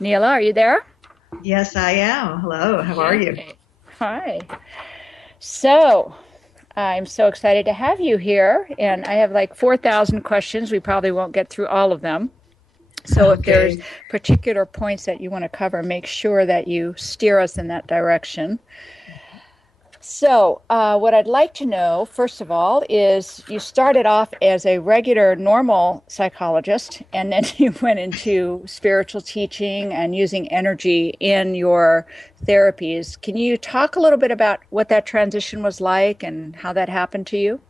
Neala, are you there? Yes, I am. Hello, how are you? Yay. Hi. So, I'm so excited to have you here, and I have like 4,000 questions. We probably won't get through all of them. So, if there's Okay. particular points that you want to cover, make sure that you steer us in that direction. So, what I'd like to know, first of all, is you started off as a regular, normal psychologist, and then you went into spiritual teaching and using energy in your therapies. Can you talk a little bit about what that transition was like and how that happened to you?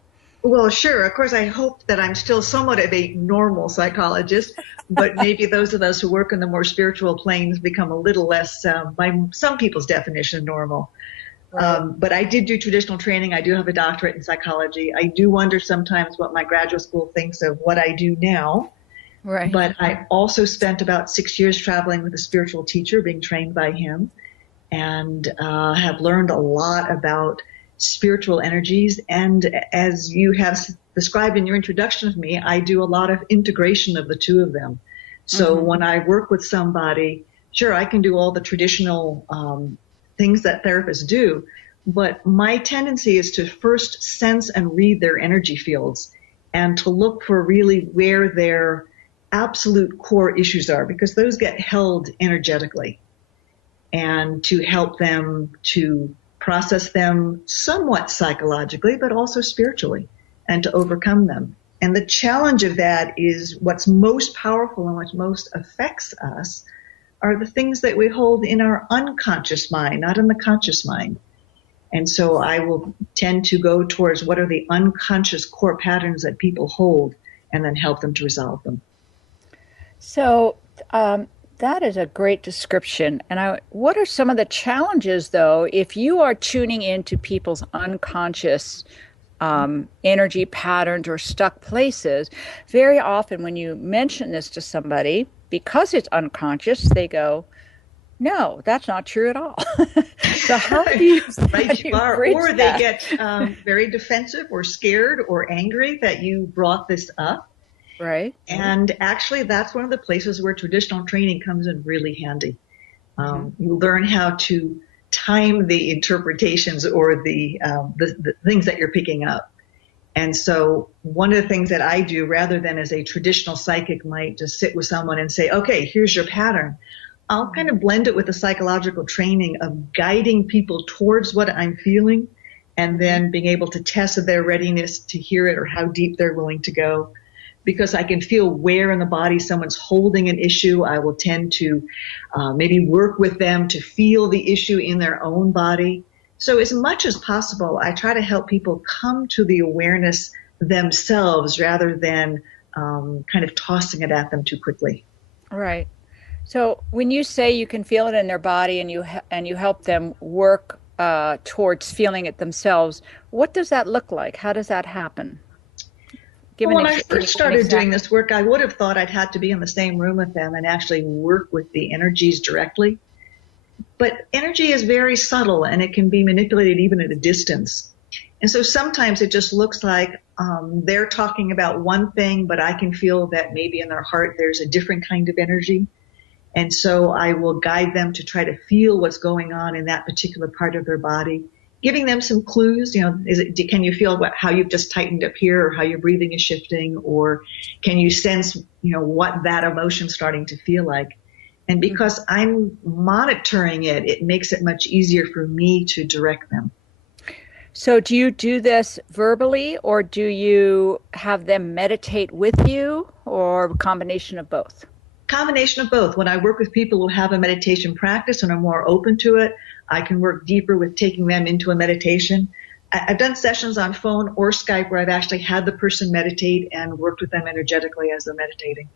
Well, sure. Of course, I hope that I'm still somewhat of a normal psychologist, but maybe those of us who work in the more spiritual planes become a little less, by some people's definition, normal. Right. But I did do traditional training. I do have a doctorate in psychology. I do wonder sometimes what my graduate school thinks of what I do now. Right. But I also spent about 6 years traveling with a spiritual teacher, being trained by him, and have learned a lot about spiritual energies. And as you have described in your introduction of me, I do a lot of integration of the two of them. So Mm-hmm. when I work with somebody, sure, I can do all the traditional things that therapists do, but my tendency is to first sense and read their energy fields and to look for really where their absolute core issues are, because those get held energetically, and to help them to process them somewhat psychologically, but also spiritually, and to overcome them. And the challenge of that is what's most powerful and what most affects us are the things that we hold in our unconscious mind, not in the conscious mind. And so I will tend to go towards what are the unconscious core patterns that people hold and then help them to resolve them. So, um, that is a great description. What are some of the challenges, though, if you are tuning into people's unconscious energy patterns or stuck places? Very often, when you mention this to somebody, because it's unconscious, they go, "No, that's not true at all." So, how Right, do you you are. bridge Or they that? get very defensive or scared or angry that you brought this up. Right. And actually, that's one of the places where traditional training comes in really handy. Hmm. You learn how to time the interpretations or the things that you're picking up. And so one of the things that I do, rather than as a traditional psychic might just sit with someone and say, okay, here's your pattern, I'll kind Hmm. of blend it with the psychological training of guiding people towards what I'm feeling, and Hmm. then being able to test their readiness to hear it or how deep they're willing to go. Because I can feel where in the body someone's holding an issue, I will tend to maybe work with them to feel the issue in their own body. So as much as possible, I try to help people come to the awareness themselves rather than kind of tossing it at them too quickly. Right. So when you say you can feel it in their body and you help them work towards feeling it themselves, what does that look like? How does that happen? Well, when I Can you first give an started doing example? this work, I would have thought I'd had to be in the same room with them and actually work with the energies directly. But energy is very subtle and it can be manipulated even at a distance. And so sometimes it just looks like they're talking about one thing, but I can feel that maybe in their heart there's a different kind of energy. And so I will guide them to try to feel what's going on in that particular part of their body, giving them some clues. Can you feel how you've just tightened up here, or how your breathing is shifting, or can you sense, what that emotion's starting to feel like? And Mhm. because I'm monitoring it, it makes it much easier for me to direct them. So do you do this verbally or do you have them meditate with you or a combination of both? Combination of both. When I work with people who have a meditation practice and are more open to it, I can work deeper with taking them into a meditation. I've done sessions on phone or Skype where I've actually had the person meditate and worked with them energetically as they're meditating.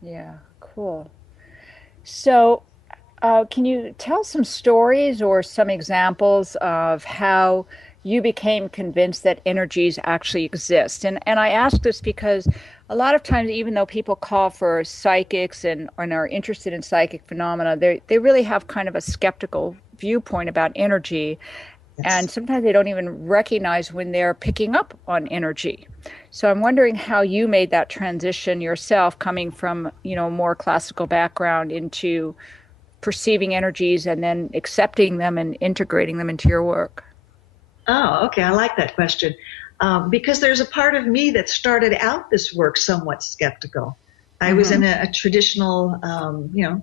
Yeah, cool. So, can you tell some stories or some examples of how you became convinced that energies actually exist? And I ask this because a lot of times, even though people call for psychics and are interested in psychic phenomena, they really have kind of a skeptical viewpoint about energy. And Yes. sometimes they don't even recognize when they're picking up on energy. So I'm wondering how you made that transition yourself, coming from, more classical background into perceiving energies and then accepting them and integrating them into your work? Oh, okay. I like that question. Because there's a part of me that started out this work somewhat skeptical. I was Mm-hmm. in a traditional,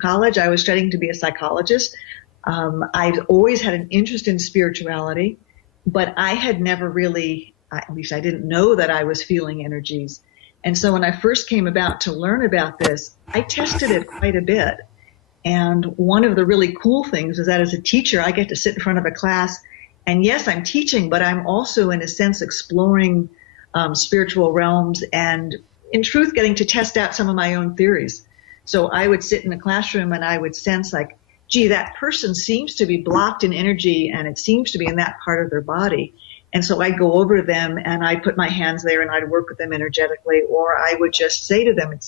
college. I was studying to be a psychologist. I've always had an interest in spirituality, but I had never really, at least I didn't know that I was feeling energies. And so when I first came about to learn about this, I tested it quite a bit. And one of the really cool things is that as a teacher, I get to sit in front of a class. And yes, I'm teaching, but I'm also, in a sense, exploring spiritual realms and, in truth, getting to test out some of my own theories. So I would sit in the classroom and I would sense, like, gee, that person seems to be blocked in energy and it seems to be in that part of their body. And so I'd go over to them and I'd put my hands there and I'd work with them energetically, or I would just say to them,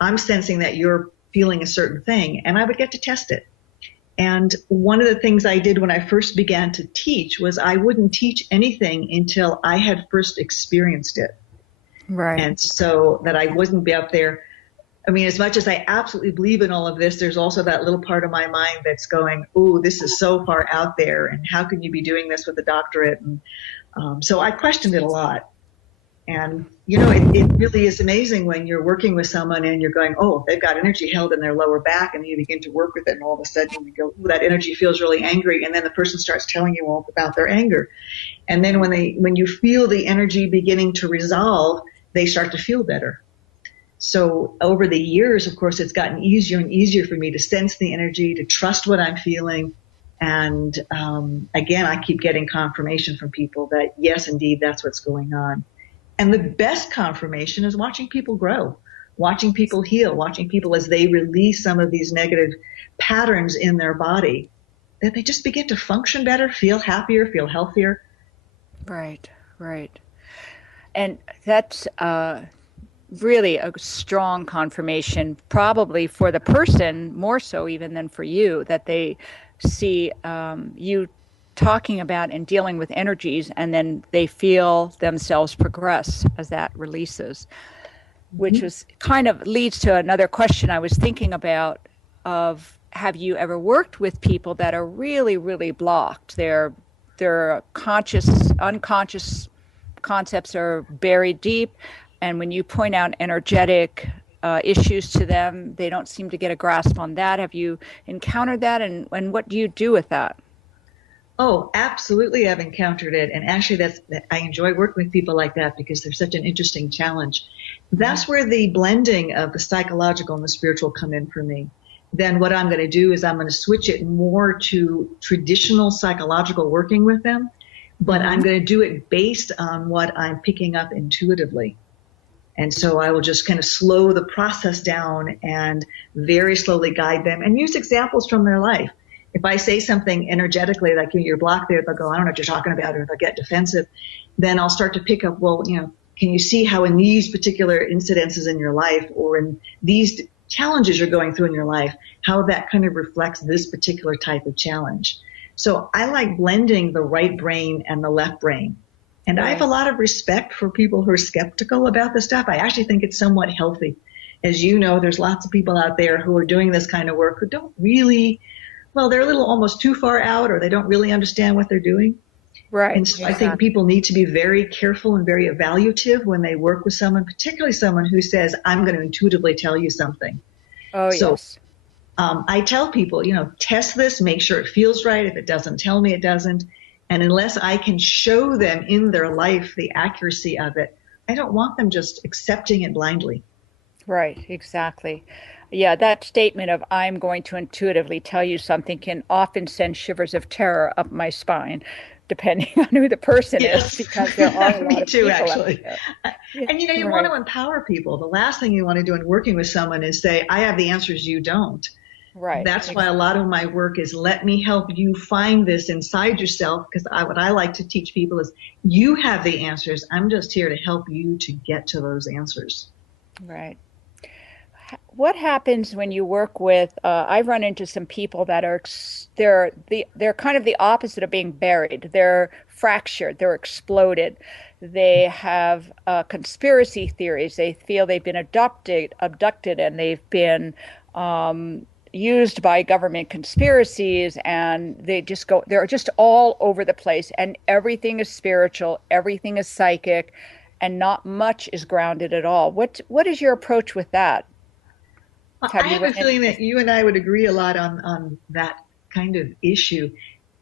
I'm sensing that you're feeling a certain thing, and I would get to test it. And one of the things I did when I first began to teach was I wouldn't teach anything until I had first experienced it. Right. And so that I wouldn't be up there. I mean, as much as I absolutely believe in all of this, there's also that little part of my mind that's going, "Oh, this is so far out there, and how can you be doing this with a doctorate?" And so I questioned it a lot. And, it really is amazing when you're working with someone and you're going, oh, they've got energy held in their lower back, and you begin to work with it, and all of a sudden you go, ooh, that energy feels really angry. And then the person starts telling you all about their anger. And then when you feel the energy beginning to resolve, they start to feel better. So over the years, of course, it's gotten easier and easier for me to sense the energy, to trust what I'm feeling. And again, I keep getting confirmation from people that, yes, indeed, that's what's going on. And the best confirmation is watching people grow, watching people heal, watching people as they release some of these negative patterns in their body, that they just begin to function better, feel happier, feel healthier. Right. Right. And that's really a strong confirmation, probably for the person more so even than for you, that they see you talking about and dealing with energies, and then they feel themselves progress as that releases, which Mm-hmm. was kind of leads to another question I was thinking about of, have you ever worked with people that are really, really blocked? Their conscious, unconscious concepts are buried deep, and when you point out energetic issues to them, they don't seem to get a grasp on that. Have you encountered that, and what do you do with that? Oh, absolutely. I've encountered it. And actually I enjoy working with people like that because they're such an interesting challenge. Mm-hmm. That's where the blending of the psychological and the spiritual come in for me. Then what I'm going to do is I'm going to switch it more to traditional psychological working with them, but I'm Mm-hmm. going to do it based on what I'm picking up intuitively. And so I will just kind of slow the process down and very slowly guide them and use examples from their life. If I say something energetically, like you're blocked there, they'll go, I don't know what you're talking about, or they'll get defensive. Then I'll start to pick up, well, can you see how in these particular incidences in your life, or in these challenges you're going through in your life, how that kind of reflects this particular type of challenge. So I like blending the right brain and the left brain. And I have a Right. lot of respect for people who are skeptical about this stuff. I actually think it's somewhat healthy. As you know, there's lots of people out there who are doing this kind of work who don't really, well, they're a little almost too far out, or they don't really understand what they're doing. Right. And so I think Exactly. people need to be very careful and very evaluative when they work with someone, particularly someone who says, I'm going to intuitively tell you something. Oh, So yes. I tell people, test this, make sure it feels right. If it doesn't, tell me it doesn't. And unless I can show them in their life the accuracy of it, I don't want them just accepting it blindly. Right. Exactly. Yeah, that statement of "I'm going to intuitively tell you something" can often send shivers of terror up my spine, depending on who the person is, Yes, because there are a lot me of too, people out actually. there. Yeah. And you want Right. to empower people. The last thing you want to do in working with someone is say, I have the answers, you don't. Right. That's why a lot of my work is let me help you find this inside yourself. Because what I like to teach people is you have the answers. I'm just here to help you to get to those answers. Right. What happens when you work with? I've run into some people that they're kind of the opposite of being buried. They're fractured. They're exploded. They have conspiracy theories. They feel they've been abducted, and they've been used by government conspiracies, and they're just all over the place, and everything is spiritual, everything is psychic, and not much is grounded at all. What is your approach with that? Have I you have a run into feeling this? that you and I would agree a lot on that kind of issue.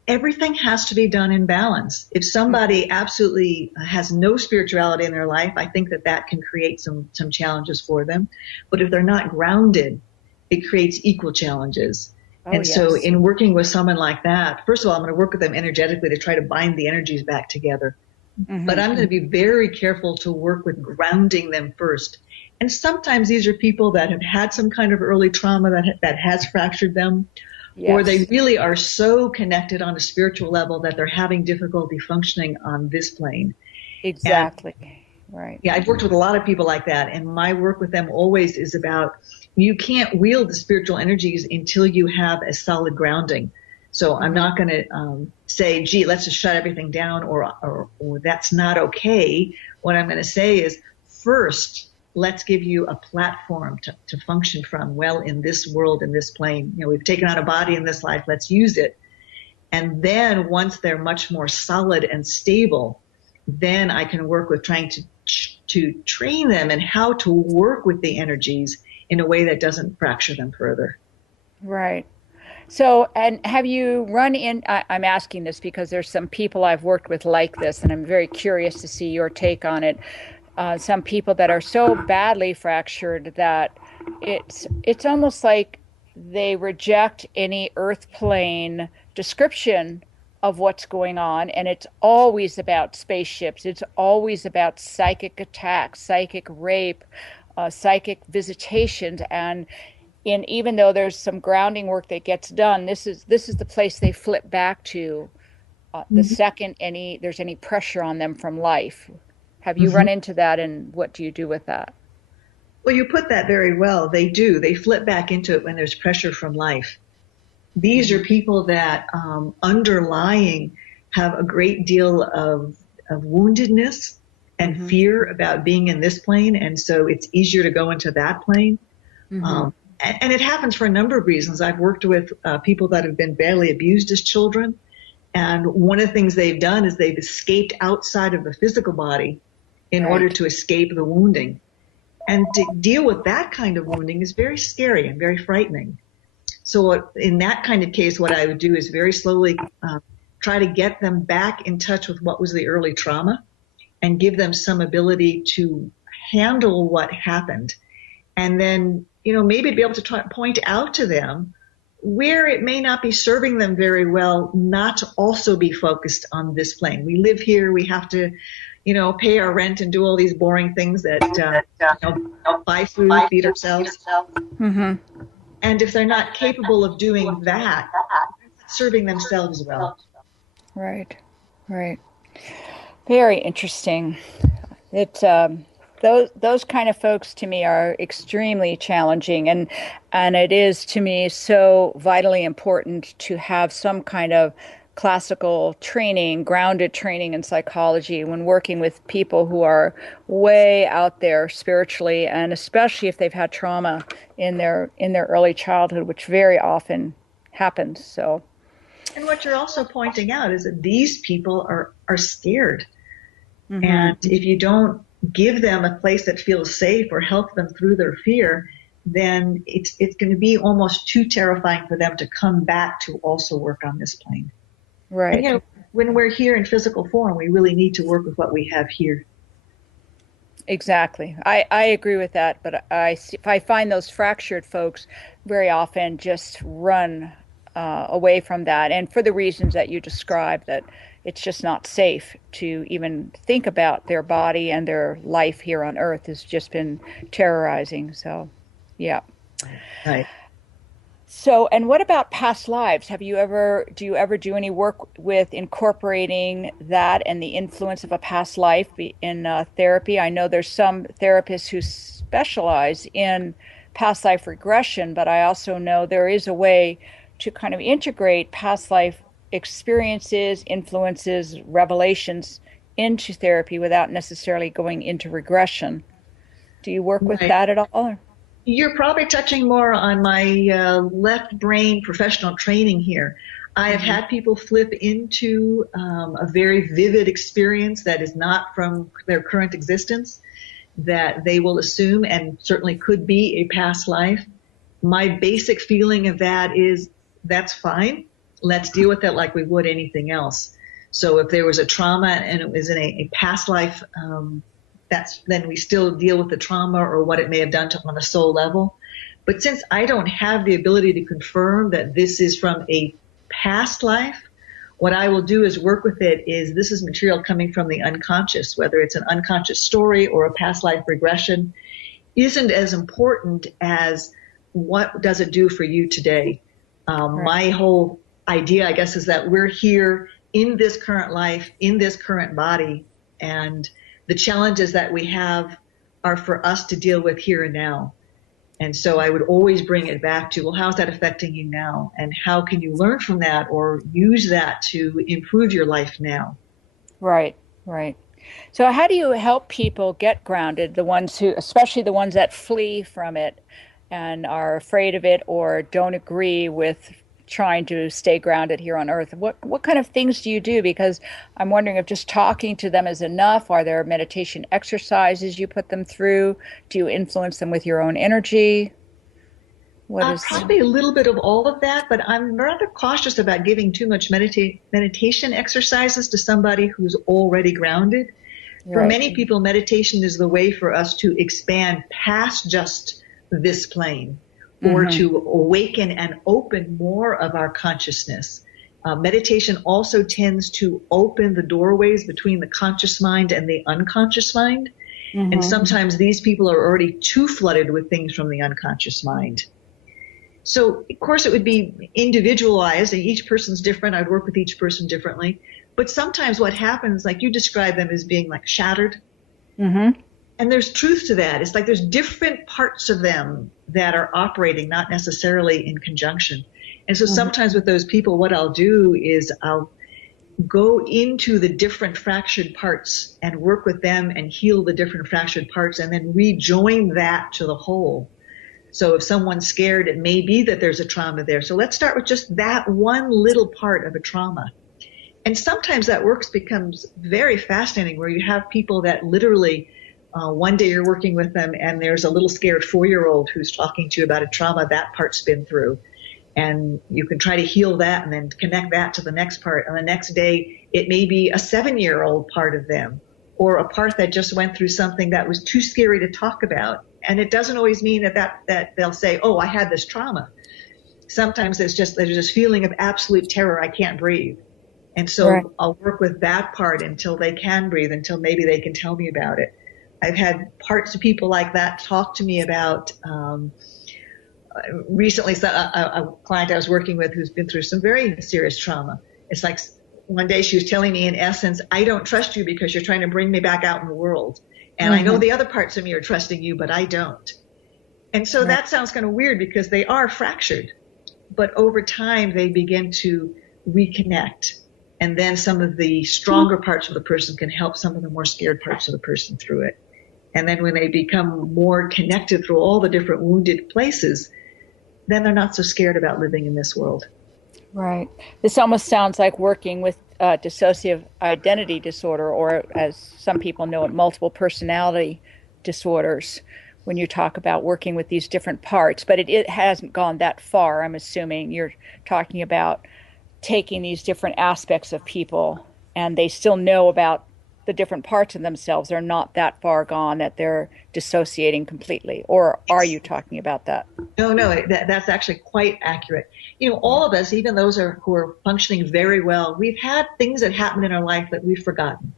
Everything has to be done in balance. If Hmm. somebody absolutely has no spirituality in their life, I think that that can create some challenges for them. But if they're not grounded, it creates equal challenges. Oh, And so yes. in working with someone like that, first of all, I'm going to work with them energetically to try to bind the energies back together. But Hmm. I'm going to be very careful to work with grounding them first. And sometimes these are people that have had some kind of early trauma that has fractured them, or they Yes, really are so connected on a spiritual level that they're having difficulty functioning on this plane. And exactly. Right. yeah, I've worked with a lot of people like that, and my work with them always is about you can't wield the spiritual energies until you have a solid grounding. So I'm Hmm. not going to say, "Gee, let's just shut everything down," or "That's not okay." What I'm going to say is, first, let's give you a platform to function from well in this world, in this plane. You know, we've taken on a body in this life. Let's use it. And then once they're much more solid and stable, then I can work with trying to train them and how to work with the energies in a way that doesn't fracture them further. Right. So, and have you run in? I'm asking this because there's some people I've worked with like this, and I'm very curious to see your take on it. Some people that are so badly fractured that it's almost like they reject any earth plane description of what's going on, and it's always about spaceships. It's always about psychic attacks, psychic rape, psychic visitations, and even though there's some grounding work that gets done, this is the place they flip back to the Mm-hmm. second there's any pressure on them from life. Have you Mm-hmm. run into that, and what do you do with that? Well, you put that very well. They do. They flip back into it when there's pressure from life. These are Hmm. people that underlying have a great deal of woundedness and Hmm. fear about being in this plane. And so it's easier to go into that plane. Hmm. And it happens for a number of reasons. I've worked with people that have been badly abused as children. And one of the things they've done is they've escaped outside of the physical body in order Right. to escape the wounding. And to deal with that kind of wounding is very scary and very frightening. So in that kind of case, what I would do is very slowly try to get them back in touch with what was the early trauma and give them some ability to handle what happened. And then, you know, maybe be able to point out to them where it may not be serving them very well, not to also be focused on this plane. We live here. We have to, you know, pay our rent and do all these boring things that, you know, buy food, feed ourselves. Hmm. And if they're not capable of doing that, serving themselves well. Right. Right. Very interesting. It those kind of folks to me are extremely challenging, and it is to me so vitally important to have some kind of classical training, grounded training in psychology when working with people who are way out there spiritually, and especially if they've had trauma in their early childhood, which very often happens. So, And what you're also pointing out is that these people are scared. hmm. And if you don't give them a place that feels safe or help them through their fear, then it's going to be almost too terrifying for them to come back to also work on this plane. And you Right. know, when we're here in physical form, we really need to work with what we have here. Exactly. I agree with that, but I find those fractured folks very often just run away from that, and for the reasons that you described, that it's just not safe to even think about their body, and their life here on Earth has just been terrorizing. So, yeah. Right. So, and what about past lives? Do you ever do any work with incorporating that and the influence of a past life in therapy? I know there's some therapists who specialize in past life regression, but I also know there is a way to kind of integrate past life experiences, influences, revelations into therapy without necessarily going into regression. Do you work with Right. that at all? You're probably touching more on my left brain professional training here. I have Hmm. had people flip into a very vivid experience that is not from their current existence, that they will assume and certainly could be a past life. My basic feeling of that is that's fine. Let's deal with it like we would anything else. So if there was a trauma and it was in a past life, then we still deal with the trauma or what it may have done to on a soul level. But since I don't have the ability to confirm that this is from a past life, what I will do is work with it is this is material coming from the unconscious, whether it's an unconscious story or a past life regression, isn't as important as what does it do for you today. Right. My whole idea, I guess, is that we're here in this current life, in this current body, and the challenges that we have are for us to deal with here and now. And so I would always bring it back to, well, how's that affecting you now? And how can you learn from that or use that to improve your life now? Right. Right. So, how do you help people get grounded? The ones who, especially the ones that flee from it and are afraid of it or don't agree with trying to stay grounded here on Earth. What kind of things do you do? Because I'm wondering if just talking to them is enough. Are there meditation exercises you put them through? Do you influence them with your own energy? What is? Probably a little bit of all of that, but I'm rather cautious about giving too much meditation exercises to somebody who's already grounded. For Right. many people, meditation is the way for us to expand past just this plane or Mm-hmm. to awaken and open more of our consciousness. Meditation also tends to open the doorways between the conscious mind and the unconscious mind. And Mm-hmm. sometimes these people are already too flooded with things from the unconscious mind. So, of course, it would be individualized, and each person's different. I'd work with each person differently. But sometimes what happens, like you describe them as being like shattered, Mm-hmm. and there's truth to that. It's like there's different parts of them that are operating, not necessarily in conjunction. And so Mm-hmm. sometimes with those people, what I'll do is I'll go into the different fractured parts and work with them and heal the different fractured parts and then rejoin that to the whole. So if someone's scared, it may be that there's a trauma there. So let's start with just that one little part of a trauma. And sometimes that works becomes very fascinating where you have people that literally one day you're working with them and there's a little scared 4-year-old who's talking to you about a trauma that part's been through. And you can try to heal that and then connect that to the next part. And the next day, it may be a 7-year-old part of them or a part that just went through something that was too scary to talk about. And it doesn't always mean that they'll say, oh, I had this trauma. Sometimes there's this feeling of absolute terror. I can't breathe. And Right. so I'll work with that part until they can breathe, until maybe they can tell me about it. I've had parts of people like that talk to me about recently a client I was working with who's been through some very serious trauma. It's like one day she was telling me, in essence, I don't trust you because you're trying to bring me back out in the world. And I know Mm-hmm. the other parts of me are trusting you, but I don't. And so Right. that sounds kind of weird because they are fractured, but over time they begin to reconnect. And then some of the stronger parts of the person can help some of the more scared parts of the person through it. And then when they become more connected through all the different wounded places, then they're not so scared about living in this world. Right. This almost sounds like working with dissociative identity disorder, or as some people know it, multiple personality disorders, when you talk about working with these different parts. But it hasn't gone that far. I'm assuming you're talking about taking these different aspects of people and they still know about the different parts of themselves. They're not that far gone that they're dissociating completely. Or are you talking about that? No, no, that's actually quite accurate. You know, Yeah. all of us, even those who are functioning very well, we've had things that happen in our life that we've forgotten.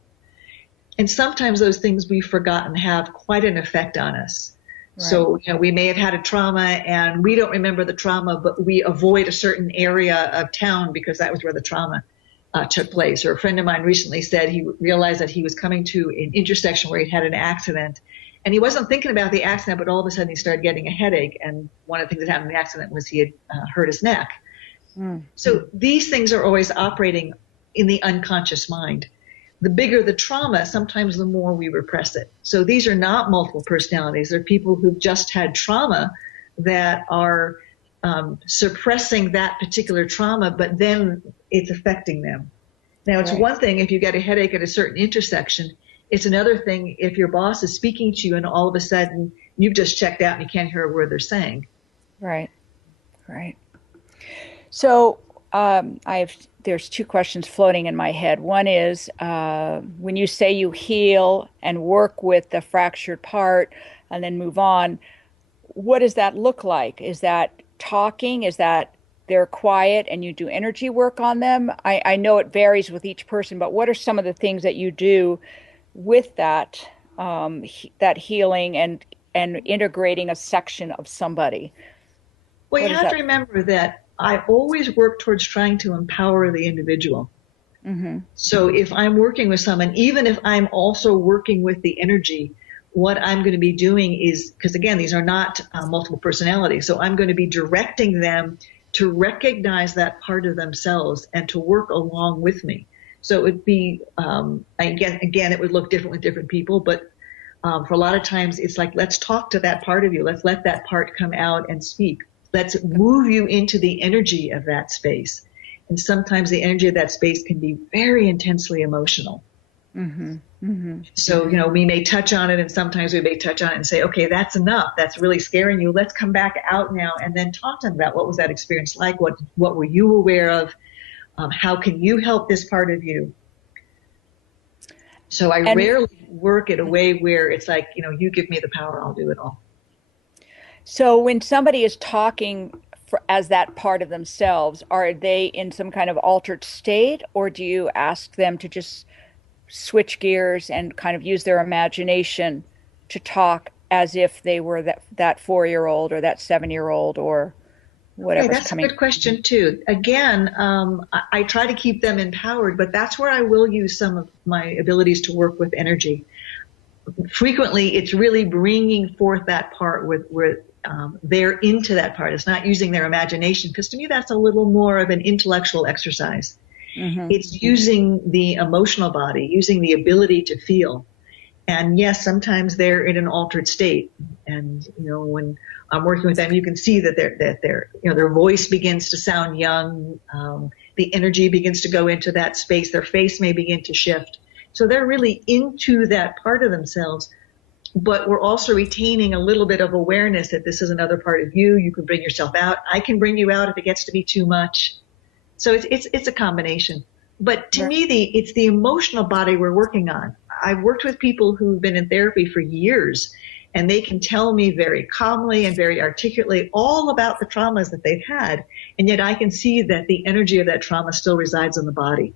And sometimes those things we've forgotten have quite an effect on us. Right. So, you know, we may have had a trauma and we don't remember the trauma, but we avoid a certain area of town because that was where the trauma took place. Or a friend of mine recently said he realized that he was coming to an intersection where he had an accident and he wasn't thinking about the accident, but all of a sudden he started getting a headache. And one of the things that happened in the accident was he had hurt his neck. Mm. So these things are always operating in the unconscious mind. the bigger the trauma, sometimes the more we repress it. So these are not multiple personalities. They're people who've just had trauma that are suppressing that particular trauma, but then it's affecting them. Now, it's Right. one thing if you get a headache at a certain intersection. It's another thing if your boss is speaking to you and all of a sudden you've just checked out and you can't hear a word they're saying. Right. Right. So there's two questions floating in my head. One is when you say you heal and work with the fractured part and then move on, what does that look like? Is that talking? Is that they're quiet and you do energy work on them? I know it varies with each person, but what are some of the things that you do with that healing and integrating a section of somebody? Well, you What is have to that? remember that I always work towards trying to empower the individual. Mm-hmm. So if I'm working with someone, even if I'm also working with the energy, what I'm going to be doing is, because again, these are not multiple personalities. So I'm going to be directing them to recognize that part of themselves and to work along with me. So it would be, again, it would look different with different people, but for a lot of times it's like, let's talk to that part of you. Let's let that part come out and speak. Let's move you into the energy of that space. And sometimes the energy of that space can be very intensely emotional. Mm-hmm. Mm-hmm. So, we may touch on it and sometimes we may touch on it and say, okay, that's enough. That's really scaring you. Let's come back out now and then talk to them about what was that experience like? What were you aware of? How can you help this part of you? So I And rarely work in a way where it's like, you give me the power, I'll do it all. so when somebody is talking as that part of themselves, are they in some kind of altered state, or do you ask them to just switch gears and kind of use their imagination to talk as if they were that 4-year-old or that 7-year-old or Okay, whatever's that's a coming? good question too. Again, I try to keep them empowered, but that's where I will use some of my abilities to work with energy. Frequently, it's really bringing forth that part where they're into that part. It's not using their imagination, because to me, that's a little more of an intellectual exercise. Mm-hmm. It's using the emotional body, using the ability to feel. And yes, sometimes they're in an altered state. And, when I'm working with them, you can see that their voice begins to sound young. The energy begins to go into that space. Their face may begin to shift. So they're really into that part of themselves, but we're also retaining a little bit of awareness that this is another part of you. You can bring yourself out. I can bring you out if it gets to be too much. So it's a combination. But to Right. me, it's the emotional body we're working on. I've worked with people who've been in therapy for years, and they can tell me very calmly and very articulately all about the traumas that they've had. And yet I can see that the energy of that trauma still resides in the body.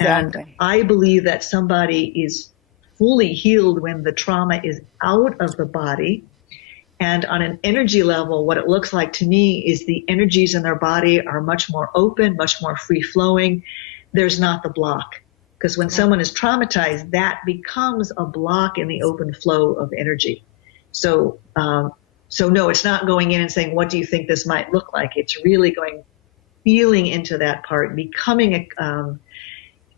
And Exactly. I believe that somebody is fully healed when the trauma is out of the body. And on an energy level, what it looks like to me is the energies in their body are much more open, much more free flowing. There's not the block. Because when Right. someone is traumatized, that becomes a block in the open flow of energy. So no, it's not going in and saying, what do you think this might look like? It's really feeling into that part, becoming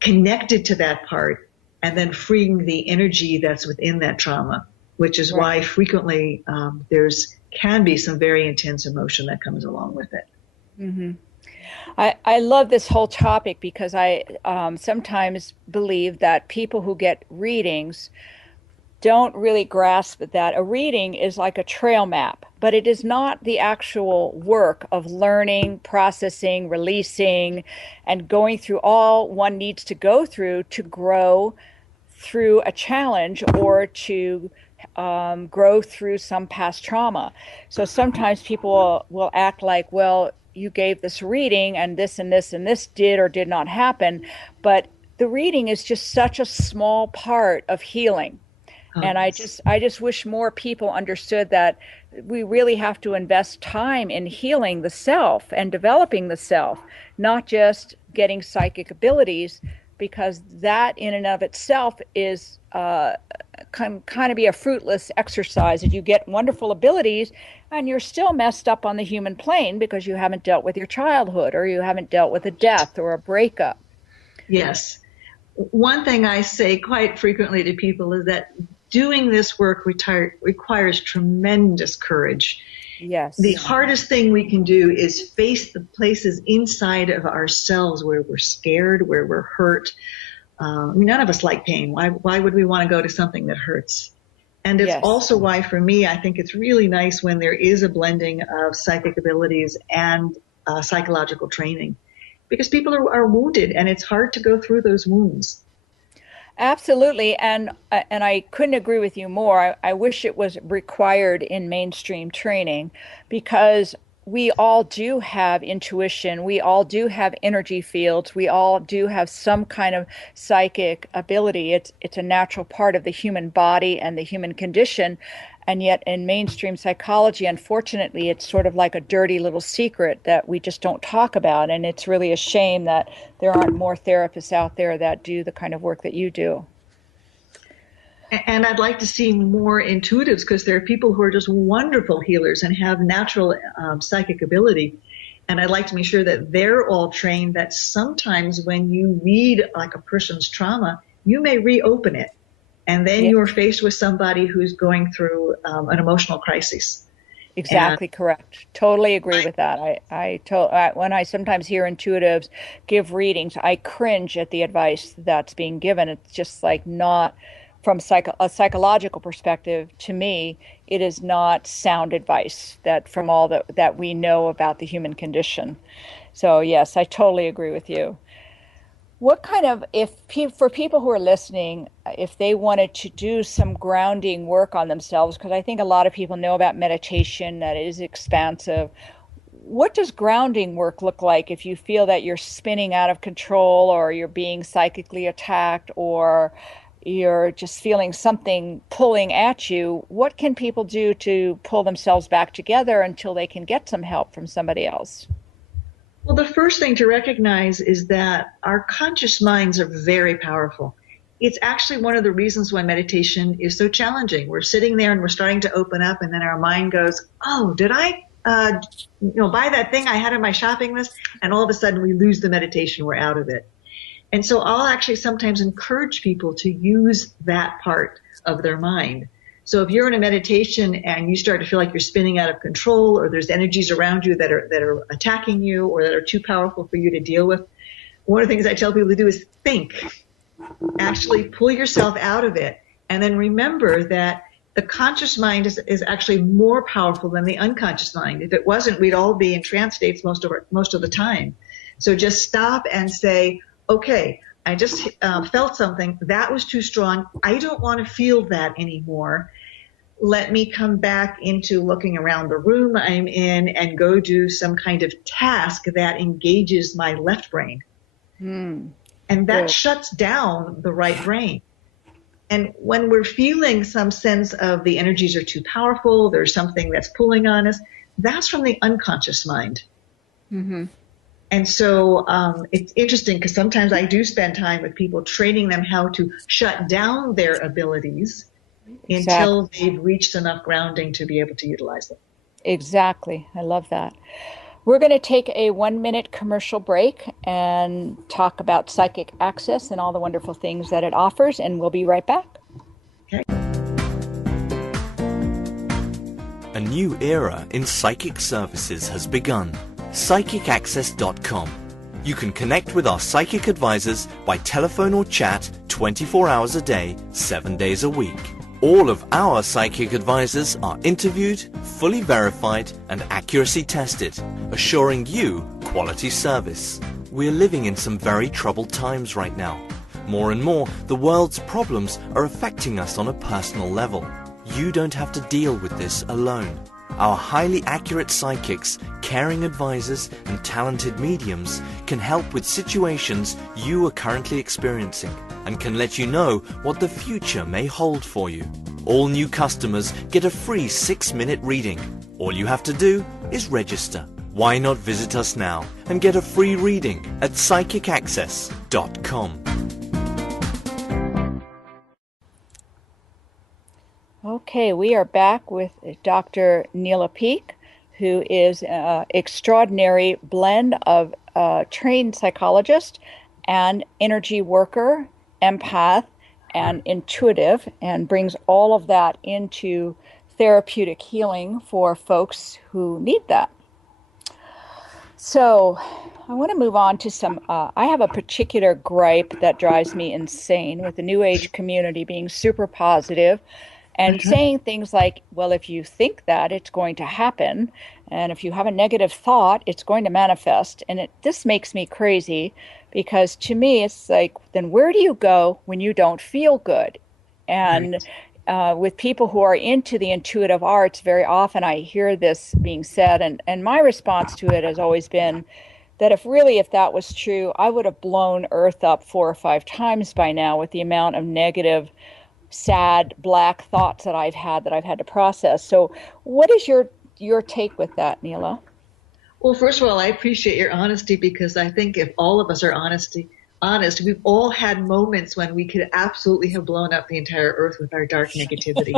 connected to that part, and then freeing the energy that's within that trauma, which is Right. why frequently there's can be some very intense emotion that comes along with it. Mm-hmm. I love this whole topic because I sometimes believe that people who get readings don't really grasp that a reading is like a trail map, but it is not the actual work of learning, processing, releasing, and going through all one needs to go through to grow through a challenge or to grow through some past trauma. So sometimes people will act like, well, you gave this reading and this and this and this did or did not happen. But the reading is just such a small part of healing. And Yes. I just wish more people understood that we really have to invest time in healing the self and developing the self, not just getting psychic abilities, because that in and of itself is can kind of be a fruitless exercise. If you get wonderful abilities and you're still messed up on the human plane because you haven't dealt with your childhood or you haven't dealt with a death or a breakup. Yes. One thing I say quite frequently to people is that doing this work requires tremendous courage. The Yes. hardest thing we can do is face the places inside of ourselves where we're scared, where we're hurt. I mean, none of us like pain. Why would we want to go to something that hurts? And it's Yes. also why, for me, I think it's really nice when there is a blending of psychic abilities and psychological training, because people are wounded and it's hard to go through those wounds. Absolutely, and I couldn't agree with you more. I wish it was required in mainstream training because we all do have intuition, we all do have energy fields, we all do have some kind of psychic ability. It's a natural part of the human body and the human condition. And yet, in mainstream psychology, unfortunately, it's sort of like a dirty little secret that we just don't talk about. And it's really a shame that there aren't more therapists out there that do the kind of work that you do. And I'd like to see more intuitives, because there are people who are just wonderful healers and have natural psychic ability. And I'd like to make sure that they're all trained, that sometimes when you read like a person's trauma, you may reopen it. And then Yeah, you're faced with somebody who's going through an emotional crisis. And exactly correct. Totally agree with that. When I sometimes hear intuitives give readings, I cringe at the advice that's being given. It's just like not from a psychological perspective. To me, it is not sound advice that from all that we know about the human condition. So yes, I totally agree with you. What kind of, for people who are listening, if they wanted to do some grounding work on themselves, because I think a lot of people know about meditation, that it is expansive. What does grounding work look like if you feel that you're spinning out of control or you're being psychically attacked or you're just feeling something pulling at you? What can people do to pull themselves back together until they can get some help from somebody else? well, the first thing to recognize is that our conscious minds are very powerful. It's actually one of the reasons why meditation is so challenging. We're sitting there and we're starting to open up, and then our mind goes, "Oh, did I, buy that thing I had on my shopping list?" And all of a sudden, we lose the meditation. We're out of it. And so I'll actually sometimes encourage people to use that part of their mind. So if you're in a meditation and you start to feel like you're spinning out of control, or there's energies around you that are attacking you or that are too powerful for you to deal with, one of the things I tell people to do is think. Actually pull yourself out of it, and then remember that the conscious mind is actually more powerful than the unconscious mind. If it wasn't, we'd all be in trance states most of the time. So just stop and say, okay, I just felt something that was too strong. I don't want to feel that anymore. Let me come back into looking around the room I'm in and go do some kind of task that engages my left brain. Hmm. And that Good. shuts down the right brain. And when we're feeling some sense of the energies are too powerful, there's something that's pulling on us, that's from the unconscious mind. Hmm. And so it's interesting, because sometimes I do spend time with people training them how to shut down their abilities Exactly. until they've reached enough grounding to be able to utilize them. Exactly. I love that. We're going to take a 1 minute commercial break and talk about psychic access and all the wonderful things that it offers, and we'll be right back. Okay. A new era in psychic services has begun. PsychicAccess.com. You can connect with our psychic advisors by telephone or chat 24 hours a day, 7 days a week. All of our psychic advisors are interviewed, fully verified, and accuracy tested, assuring you quality service. We're living in some very troubled times right now. More and more, the world's problems are affecting us on a personal level. You don't have to deal with this alone. Our highly accurate psychics, caring advisors, and talented mediums can help with situations you are currently experiencing and can let you know what the future may hold for you. All new customers get a free 6-minute reading. All you have to do is register. Why not visit us now and get a free reading at psychicaccess.com. Okay, we are back with Dr. Neala Peake, who is an extraordinary blend of trained psychologist and energy worker empath and intuitive, and brings all of that into therapeutic healing for folks who need that. So I want to move on to some. I have a particular gripe that drives me insane with the New Age community being super positive and saying things like, well, if you think that, it's going to happen. And if you have a negative thought, it's going to manifest. And this makes me crazy because to me, it's like, then where do you go when you don't feel good? And Right. with people who are into the intuitive arts, very often I hear this being said. And my response to it has always been that if that was true, I would have blown Earth up 4 or 5 times by now with the amount of negative, sad, black thoughts that I've had to process. So what is your take with that, Neela? Well, first of all, I appreciate your honesty because I think if all of us are honest, we've all had moments when we could absolutely have blown up the entire earth with our dark negativity.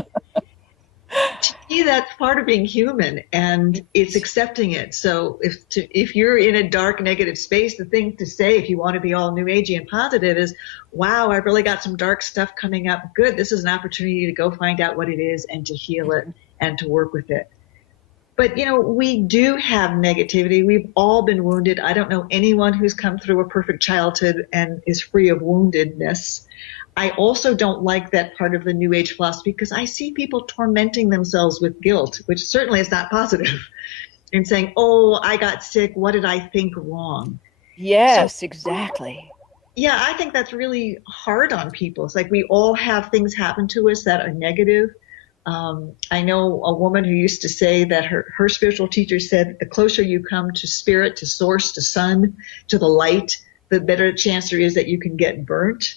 To me, that's part of being human, and it's accepting it. So if you're in a dark negative space, the thing to say if you want to be all new agey and positive is, wow, I've really got some dark stuff coming up. Good. This is an opportunity to go find out what it is and to heal it and to work with it. But, we do have negativity. We've all been wounded. I don't know anyone who's come through a perfect childhood and is free of woundedness. I also don't like that part of the New Age philosophy because I see people tormenting themselves with guilt, which certainly is not positive, and saying, oh, I got sick. What did I think wrong? So, Yes, exactly. yeah, I think that's really hard on people. It's like we all have things happen to us that are negative. I know a woman who used to say that her spiritual teacher said that the closer you come to spirit, to source, to sun, to the light, the better chance there is that you can get burnt.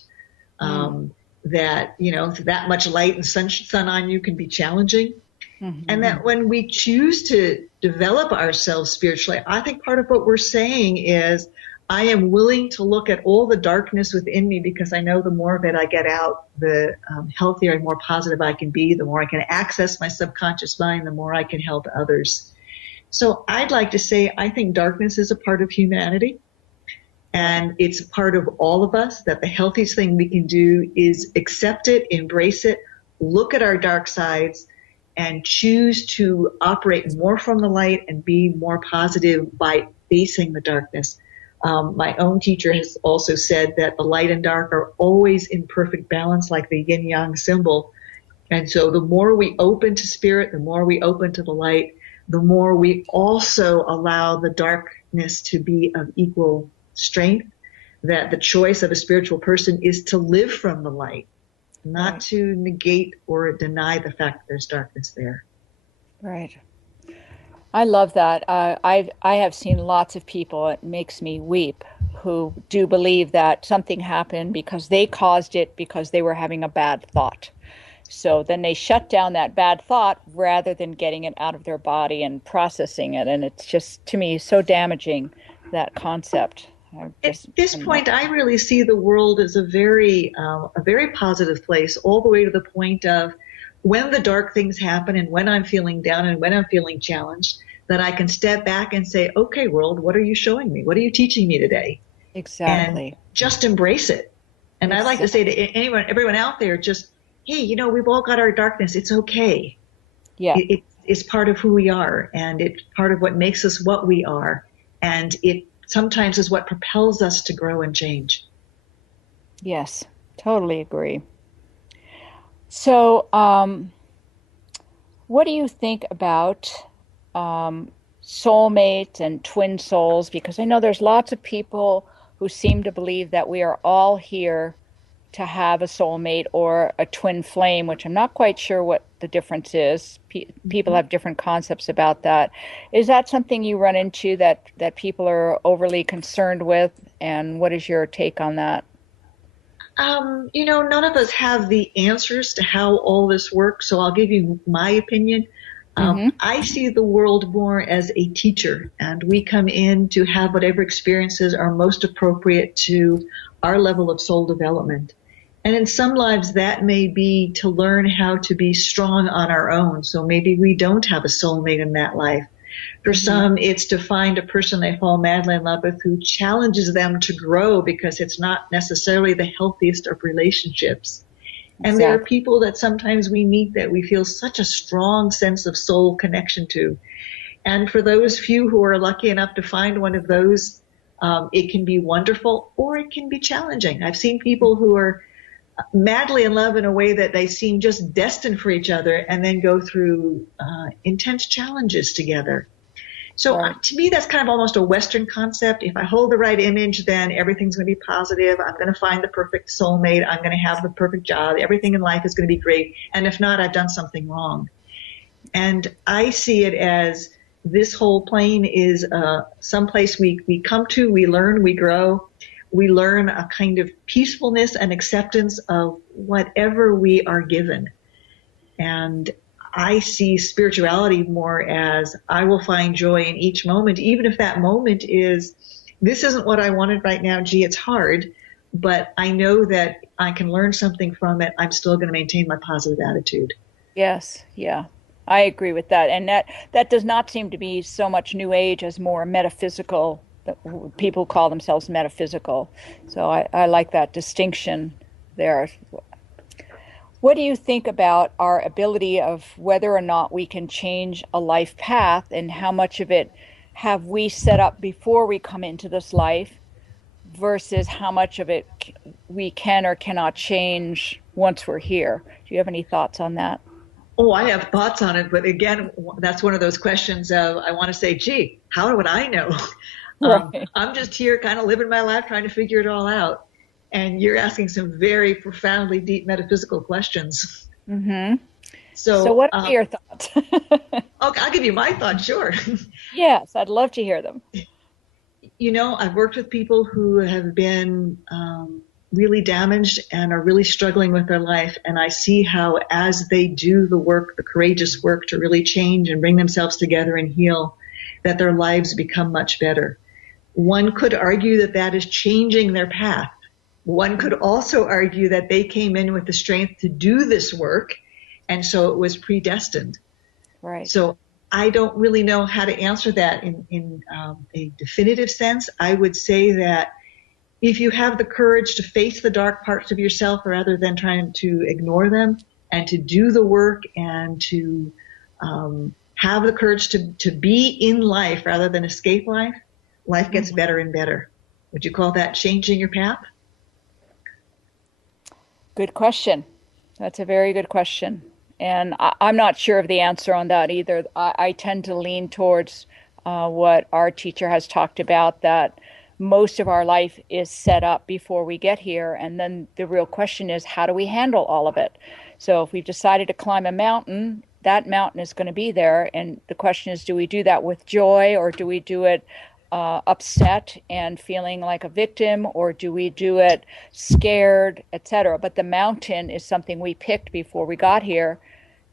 That, that much light and sun on you can be challenging. And that when we choose to develop ourselves spiritually, I think part of what we're saying is I am willing to look at all the darkness within me because I know the more of it I get out, the healthier and more positive I can be, the more I can access my subconscious mind, the more I can help others. So I'd like to say I think darkness is a part of humanity. And it's a part of all of us, that the healthiest thing we can do is accept it, embrace it, look at our dark sides, and choose to operate more from the light and be more positive by facing the darkness. My own teacher has also said that the light and dark are always in perfect balance, like the yin yang symbol. And so the more we open to spirit, the more we open to the light, the more we also allow the darkness to be of equal strength, that the choice of a spiritual person is to live from the light, not to negate or deny the fact that there's darkness there. Right. I love that. I have seen lots of people, it makes me weep, who do believe that something happened because they caused it because they were having a bad thought. So then they shut down that bad thought rather than getting it out of their body and processing it. And it's just, to me, so damaging, that concept. At this point, I really see the world as a very positive place, all the way to the point of when the dark things happen and when I'm feeling down and when I'm feeling challenged, that I can step back and say, okay, world, what are you showing me? What are you teaching me today? Exactly. And just embrace it. And I like to say to everyone out there, just, hey, we've all got our darkness. It's okay. Yeah. It's part of who we are, and it's part of what makes us what we are. And it sometimes is what propels us to grow and change. Yes, totally agree. So, what do you think about soulmates and twin souls? Because I know there's lots of people who seem to believe that we are all here to have a soulmate or a twin flame, which I'm not quite sure what the difference is. People have different concepts about that. Is that something you run into that people are overly concerned with? And what is your take on that? None of us have the answers to how all this works, so I'll give you my opinion. I see the world more as a teacher, and we come in to have whatever experiences are most appropriate to our level of soul development. And in some lives, that may be to learn how to be strong on our own. So maybe we don't have a soulmate in that life. For some, it's to find a person they fall madly in love with who challenges them to grow because it's not necessarily the healthiest of relationships. And there are Exactly. people that sometimes we meet that we feel such a strong sense of soul connection to. And for those few who are lucky enough to find one of those, it can be wonderful or it can be challenging. I've seen people who are madly in love in a way that they seem just destined for each other and then go through intense challenges together. So Right. to me, that's kind of almost a Western concept. If I hold the right image, then everything's going to be positive. I'm going to find the perfect soulmate. I'm going to have the perfect job. Everything in life is going to be great. And if not, I've done something wrong. And I see it as this whole plane is someplace we come to, we learn, we grow. We learn a kind of peacefulness and acceptance of whatever we are given. And I see spirituality more as I will find joy in each moment, even if that moment is, this isn't what I wanted right now. Gee, it's hard, but I know that I can learn something from it. I'm still going to maintain my positive attitude. Yes, yeah. I agree with that. And that does not seem to be so much New Age as more metaphysical. People call themselves metaphysical. So I like that distinction there. What do you think about our ability of whether or not we can change a life path, and how much of it have we set up before we come into this life versus how much of it we can or cannot change once we're here? Do you have any thoughts on that? Oh, I have thoughts on it, but again, that's one of those questions of I want to say, gee, how would I know? Right. I'm just here kind of living my life trying to figure it all out. And you're asking some very profoundly deep metaphysical questions. Mm-hmm. So So, what are your thoughts? okay, I'll give you my thoughts, sure. Yes, I'd love to hear them. I've worked with people who have been really damaged and are really struggling with their life. And I see how as they do the work, the courageous work to really change and bring themselves together and heal, that their lives become much better. One could argue that that is changing their path. One could also argue that they came in with the strength to do this work, and so it was predestined. Right. So I don't really know how to answer that in a definitive sense. I would say that if you have the courage to face the dark parts of yourself rather than trying to ignore them, and to do the work and to have the courage to be in life rather than escape life, life gets Mhm. better and better. Would you call that changing your path? Good question. That's a very good question. And I'm not sure of the answer on that either. I tend to lean towards what our teacher has talked about, that most of our life is set up before we get here. And then the real question is, how do we handle all of it? So if we've decided to climb a mountain, that mountain is going to be there. And the question is, do we do that with joy, or do we do it upset and feeling like a victim, or do we do it scared, etc.? But the mountain is something we picked before we got here.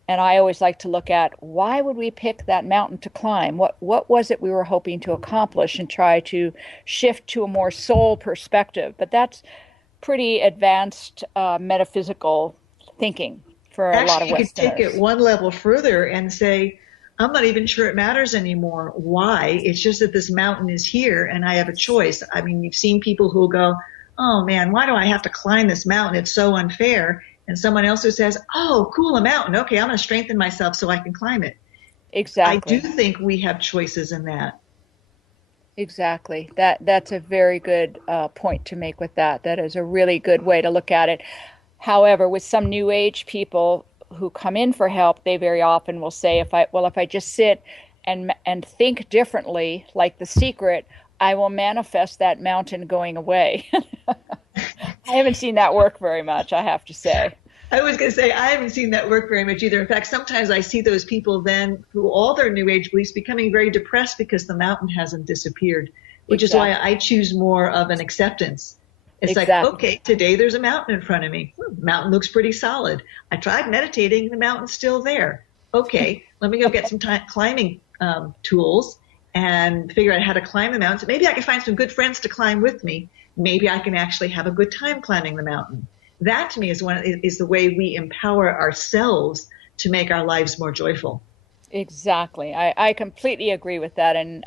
And I always like to look at, why would we pick that mountain to climb? What was it we were hoping to accomplish, and try to shift to a more soul perspective. But that's pretty advanced metaphysical thinking for a lot of Actually, you could take it Westerners. one level further and say, I'm not even sure it matters anymore. Why? It's just that this mountain is here and I have a choice. I mean, you've seen people who go, oh man, why do I have to climb this mountain? It's so unfair. And someone else who says, oh, cool, a mountain. Okay, I'm going to strengthen myself so I can climb it. I do Exactly. think we have choices in that. Exactly. That's a very good point to make with that. That is a really good way to look at it. However, with some New Age people who come in for help, they very often will say, if I just sit and think differently, like The Secret, I will manifest that mountain going away. I haven't seen that work very much, I have to say. I was going to say, I haven't seen that work very much either. In fact, sometimes I see those people then, through all their New Age beliefs, becoming very depressed because the mountain hasn't disappeared, which is why Exactly. I choose more of an acceptance. It's like, Exactly. okay, today there's a mountain in front of me. The mountain looks pretty solid. I tried meditating, the mountain's still there. Okay, let me go get some climbing tools and figure out how to climb the mountain. Maybe I can find some good friends to climb with me. Maybe I can actually have a good time climbing the mountain. That to me is the way we empower ourselves to make our lives more joyful. Exactly. I completely agree with that. And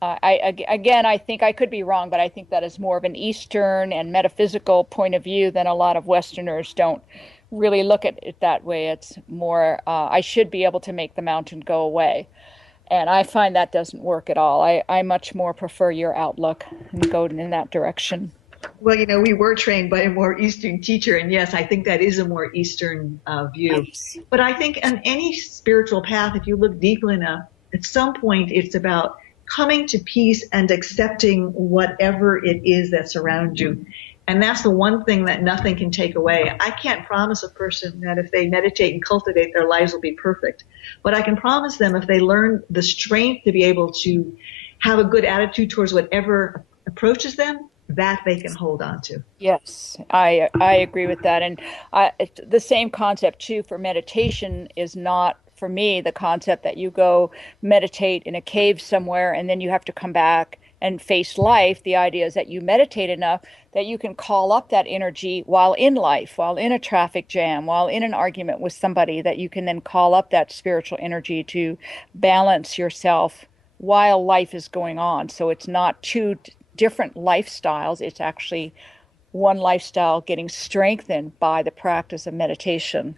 again, I think I could be wrong, but I think that is more of an Eastern and metaphysical point of view than a lot of Westerners don't really look at it that way. It's more, I should be able to make the mountain go away. And I find that doesn't work at all. I much more prefer your outlook and go in that direction. Well, we were trained by a more Eastern teacher, and yes, I think that is a more Eastern view. Nice. But I think on any spiritual path, if you look deeply enough, at some point it's about coming to peace and accepting whatever it is that's around you. And that's the one thing that nothing can take away. I can't promise a person that if they meditate and cultivate, their lives will be perfect. But I can promise them if they learn the strength to be able to have a good attitude towards whatever approaches them, that they can hold on to. Yes, I agree with that. And the same concept too for meditation is not for me the concept that you go meditate in a cave somewhere and then you have to come back and face life. The idea is that you meditate enough that you can call up that energy while in life, while in a traffic jam, while in an argument with somebody, that you can then call up that spiritual energy to balance yourself while life is going on. So it's not two different lifestyles. It's actually one lifestyle getting strengthened by the practice of meditation.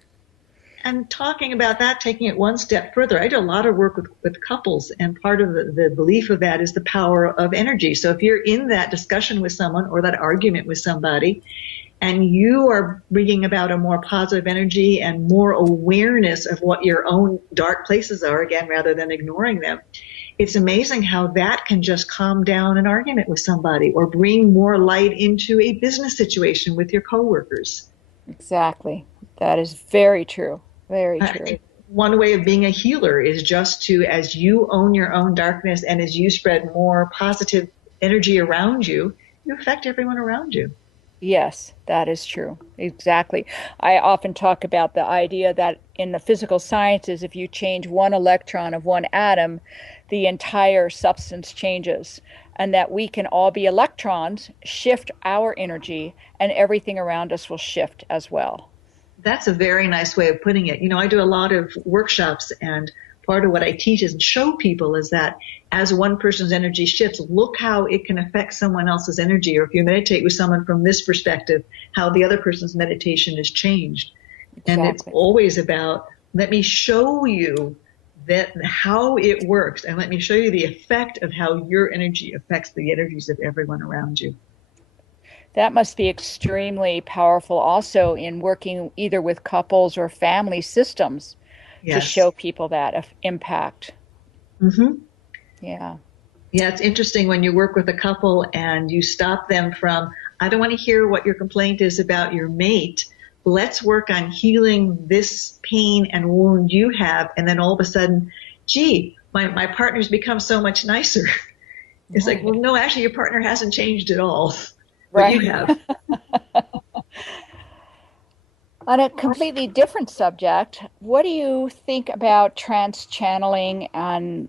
And talking about that, taking it one step further, I do a lot of work with couples, and part of the belief of that is the power of energy. So if you're in that discussion with someone or that argument with somebody, and you are bringing about a more positive energy and more awareness of what your own dark places are, again, rather than ignoring them, it's amazing how that can just calm down an argument with somebody or bring more light into a business situation with your coworkers. Exactly. That is very true. Very I true. think one way of being a healer is just to, as you own your own darkness and as you spread more positive energy around you, you affect everyone around you. Yes, that is true. Exactly. I often talk about the idea that in the physical sciences, if you change one electron of one atom, the entire substance changes, and that we can all be electrons, shift our energy, and everything around us will shift as well. That's a very nice way of putting it. I do a lot of workshops, and part of what I teach and show people is that as one person's energy shifts, look how it can affect someone else's energy. Or if you meditate with someone from this perspective, how the other person's meditation is changed. And it's Exactly. always about, let me show you that how it works, and let me show you the effect of how your energy affects the energies of everyone around you. That must be extremely powerful also in working either with couples or family systems to Yes. show people that impact. Mm-hmm. Yeah. Yeah, it's interesting when you work with a couple and you stop them from, I don't want to hear what your complaint is about your mate. Let's work on healing this pain and wound you have. And then all of a sudden, gee, my partner's become so much nicer. It's like, well, Right. no, actually your partner hasn't changed at all, but you Right. have. On a completely different subject, what do you think about trance channeling, and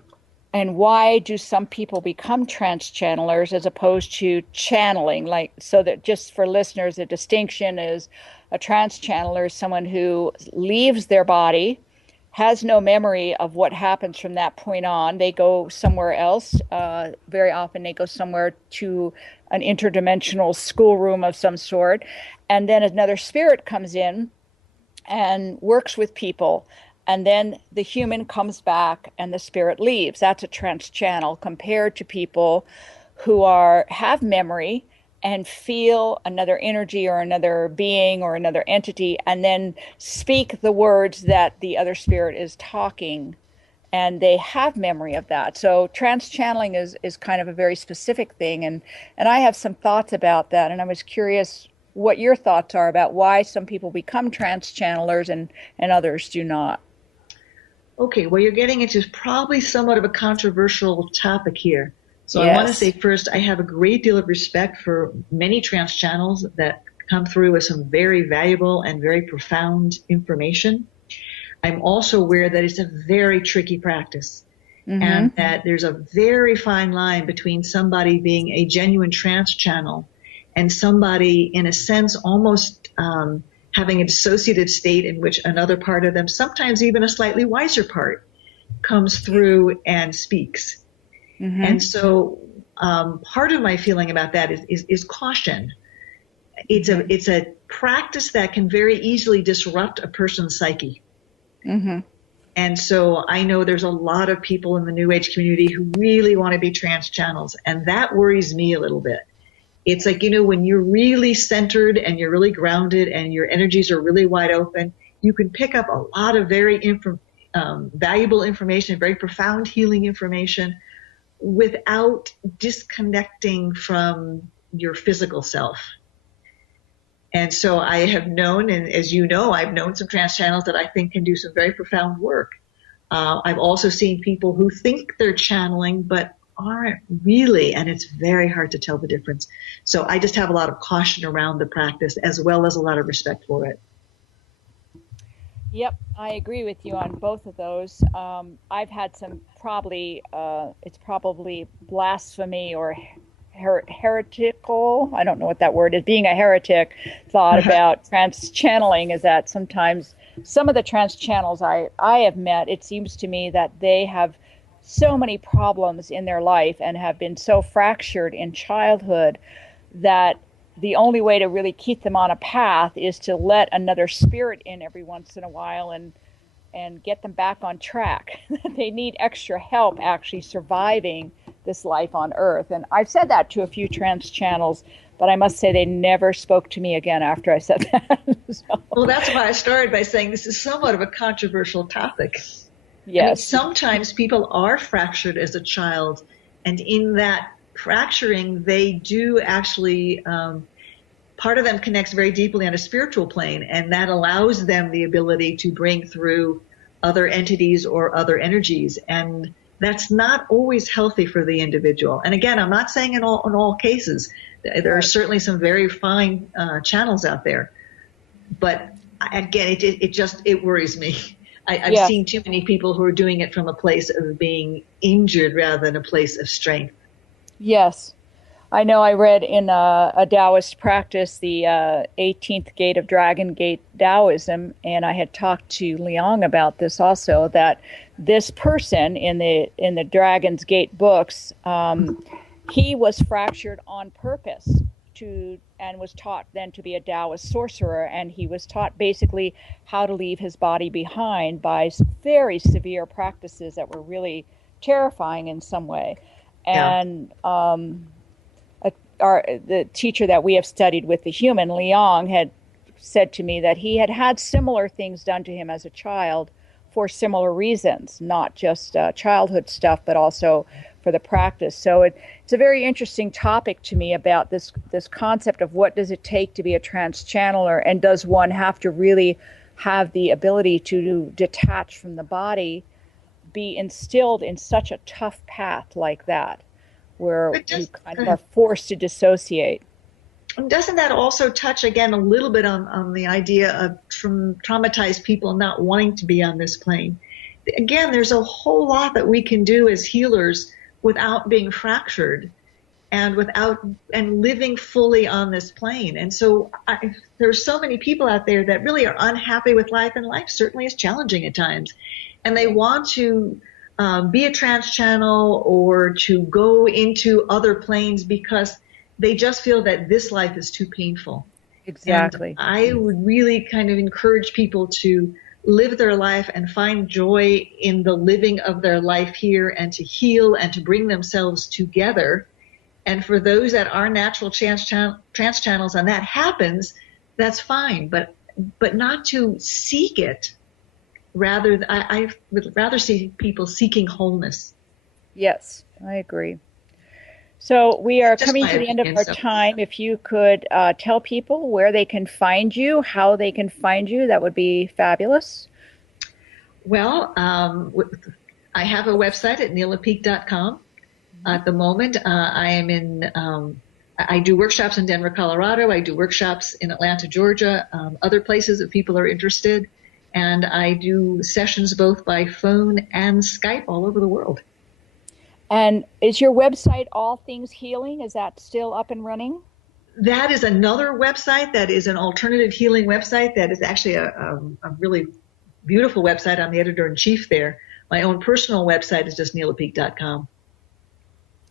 why do some people become trance channelers as opposed to channeling? Like, so that just for listeners, the distinction is a trance channeler is someone who leaves their body, has no memory of what happens from that point on. They go somewhere else. Very often, they go somewhere to an interdimensional schoolroom of some sort. And then another spirit comes in and works with people. And then the human comes back and the spirit leaves. That's a trance channel compared to people who have memory and feel another energy or another being or another entity and then speak the words that the other spirit is talking, and they have memory of that. So trance channeling is kind of a very specific thing, and I have some thoughts about that, and I was curious what your thoughts are about why some people become trance channelers and others do not. Okay, well, you're getting into probably somewhat of a controversial topic here. So I want to say Yes. first, I have a great deal of respect for many trance channels that come through with some very valuable and very profound information. I'm also aware that it's a very tricky practice Mm-hmm. and that there's a very fine line between somebody being a genuine trance channel and somebody, in a sense, almost having a dissociative state in which another part of them, sometimes even a slightly wiser part, comes through and speaks. Mm-hmm. And so part of my feeling about that is caution. It's a practice that can very easily disrupt a person's psyche. Mm-hmm. And so I know there's a lot of people in the New Age community who really want to be trance channels, and that worries me a little bit. It's like, when you're really centered and you're really grounded and your energies are really wide open, you can pick up a lot of very valuable information, very profound healing information without disconnecting from your physical self. And so I have known, and as you know, I've known some trance channels that I think can do some very profound work. I've also seen people who think they're channeling, but aren't really, and it's very hard to tell the difference. So I just have a lot of caution around the practice as well as a lot of respect for it. Yep, I agree with you on both of those. I've had some it's probably blasphemy or heretical, I don't know what that word is, being a heretic, thought about trance channeling is that sometimes some of the trance channels I have met, it seems to me that they have so many problems in their life and have been so fractured in childhood that the only way to really keep them on a path is to let another spirit in every once in a while and get them back on track. They need extra help actually surviving this life on Earth. And I've said that to a few trance channels, but I must say they never spoke to me again after I said that. So. Well, that's why I started by saying this is somewhat of a controversial topic. Yes. I mean, sometimes people are fractured as a child, and in that fracturing, they do actually, part of them connects very deeply on a spiritual plane, and that allows them the ability to bring through other entities or other energies. And that's not always healthy for the individual. And again, I'm not saying in all cases. There are certainly some very fine channels out there. But again, it worries me. I've seen too many people who are doing it from a place of being injured rather than a place of strength. Yes. I know I read in a Taoist practice, the 18th gate of Dragon Gate Taoism, and I had talked to Liang about this also, that this person in the Dragon's Gate books, he was fractured on purpose and was taught then to be a Taoist sorcerer, and he was taught basically how to leave his body behind by very severe practices that were really terrifying in some way. And the teacher that we have studied with the human, Liang, had said to me that he had had similar things done to him as a child for similar reasons, not just childhood stuff, but also for the practice. So it's a very interesting topic to me about this concept of what does it take to be a trance channeler, and does one have to really have the ability to detach from the body, be instilled in such a tough path like that, where you kind of are forced to dissociate. Doesn't that also touch again a little bit on the idea of traumatized people not wanting to be on this plane? Again, there's a whole lot that we can do as healers without being fractured and living fully on this plane. And so there's so many people out there that really are unhappy with life, and life certainly is challenging at times. And they want to be a trance channel or to go into other planes because they just feel that this life is too painful. Exactly. And I would really kind of encourage people to live their life and find joy in the living of their life here, and to heal and to bring themselves together. And for those that are natural trance channels and that happens, that's fine, but not to seek it. Rather, I would rather see people seeking wholeness. Yes, I agree. So we are coming to the end of our time. If you could tell people where they can find you, how they can find you, that would be fabulous. Well, I have a website at nealapeake.com. At the moment, I do workshops in Denver, Colorado. I do workshops in Atlanta, Georgia, other places if people are interested. And I do sessions both by phone and Skype all over the world. And is your website All Things Healing? Is that still up and running? That is another website that is an alternative healing website that is actually a really beautiful website. I'm the editor-in-chief there. my own personal website is just nealapeake.com.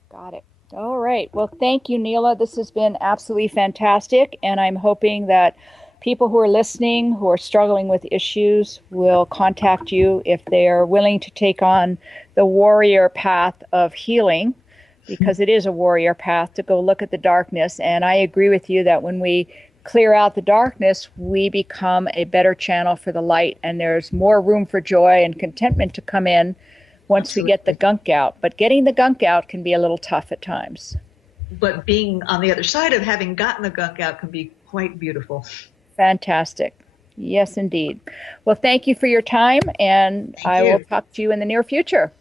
Got it. All right. Well, thank you, Neala. This has been absolutely fantastic, and I'm hoping that people who are listening, who are struggling with issues, will contact you if they are willing to take on the warrior path of healing, because it is a warrior path to go look at the darkness. And I agree with you that when we clear out the darkness, we become a better channel for the light, and there's more room for joy and contentment to come in once Absolutely. we get the gunk out. But getting the gunk out can be a little tough at times. But being on the other side of having gotten the gunk out can be quite beautiful. Fantastic. Yes, indeed. Well, thank you for your time, and I will talk to you in the near future.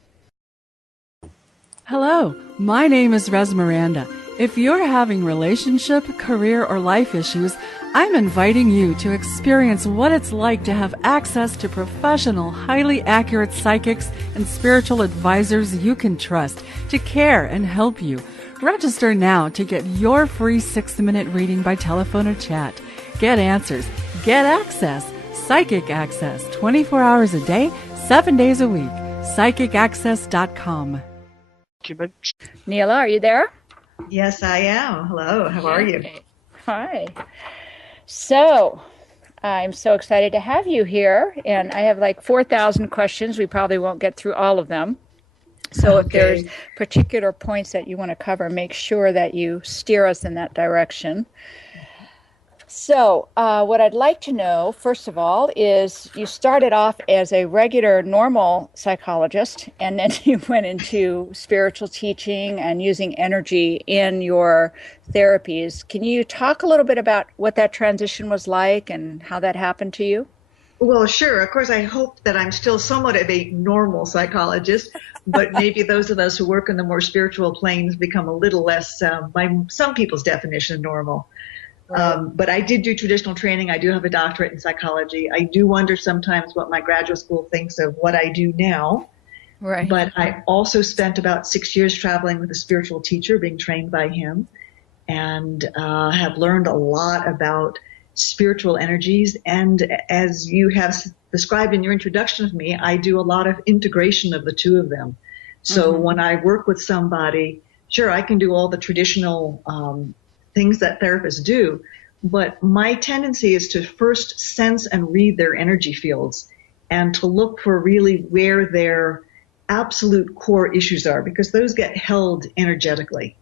Hello, my name is Res Miranda. If you're having relationship, career, or life issues, I'm inviting you to experience what it's like to have access to professional, highly accurate psychics and spiritual advisors you can trust to care and help you. Register now to get your free 6-minute reading by telephone or chat. Get answers, get access, psychic access, 24 hours a day, 7 days a week. PsychicAccess.com. Neala, are you there? Yes, I am. Hello, how are you? Hi. So, I'm so excited to have you here, and I have like 4,000 questions. We probably won't get through all of them. So if there's particular points that you want to cover, make sure that you steer us in that direction. So what I'd like to know, first of all, is you started off as a regular, normal psychologist, and then you went into spiritual teaching and using energy in your therapies. Can you talk a little bit about what that transition was like and how that happened to you? Well, sure. Of course, I hope that I'm still somewhat of a normal psychologist, but maybe those of us who work in the more spiritual planes become a little less, by some people's definition, normal. Right. But I did do traditional training. I do have a doctorate in psychology. I do wonder sometimes what my graduate school thinks of what I do now. Right. But I also spent about 6 years traveling with a spiritual teacher, being trained by him, and have learned a lot about spiritual energies. And as you have described in your introduction of me, I do a lot of integration of the two of them. So when I work with somebody, sure, I can do all the traditional things that therapists do, but my tendency is to first sense and read their energy fields and to look for really where their absolute core issues are, because those get held energetically,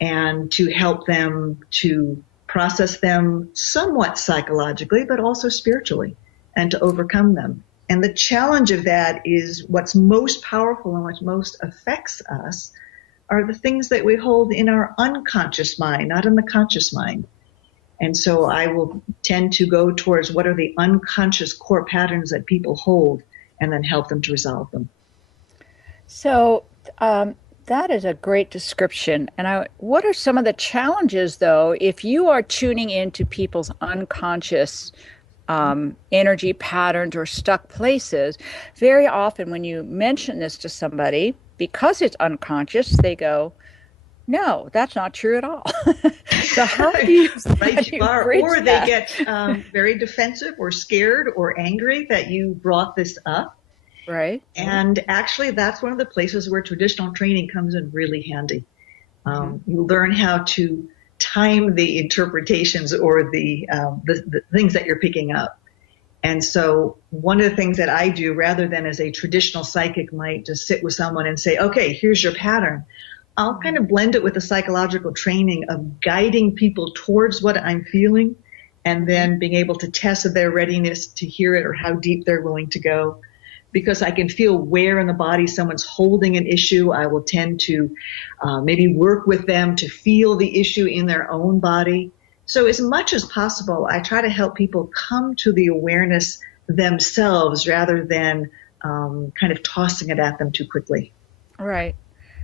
and to help them to process them somewhat psychologically, but also spiritually, and to overcome them. And the challenge of that is what's most powerful and what most affects us are the things that we hold in our unconscious mind, not in the conscious mind. And so I will tend to go towards what are the unconscious core patterns that people hold and then help them to resolve them. So that is a great description. And what are some of the challenges, though, if you are tuning into people's unconscious energy patterns or stuck places? Very often when you mention this to somebody, because it's unconscious, they go, no, that's not true at all. So how do you, or they get very defensive or scared or angry that you brought this up. Right. And actually, that's one of the places where traditional training comes in really handy. You learn how to time the interpretations or the things that you're picking up. And so one of the things that I do, rather than as a traditional psychic might just sit with someone and say, okay, here's your pattern, I'll kind of blend it with the psychological training of guiding people towards what I'm feeling and then being able to test their readiness to hear it or how deep they're willing to go. Because I can feel where in the body someone's holding an issue, I will tend to maybe work with them to feel the issue in their own body. So as much as possible, I try to help people come to the awareness themselves rather than kind of tossing it at them too quickly. Right.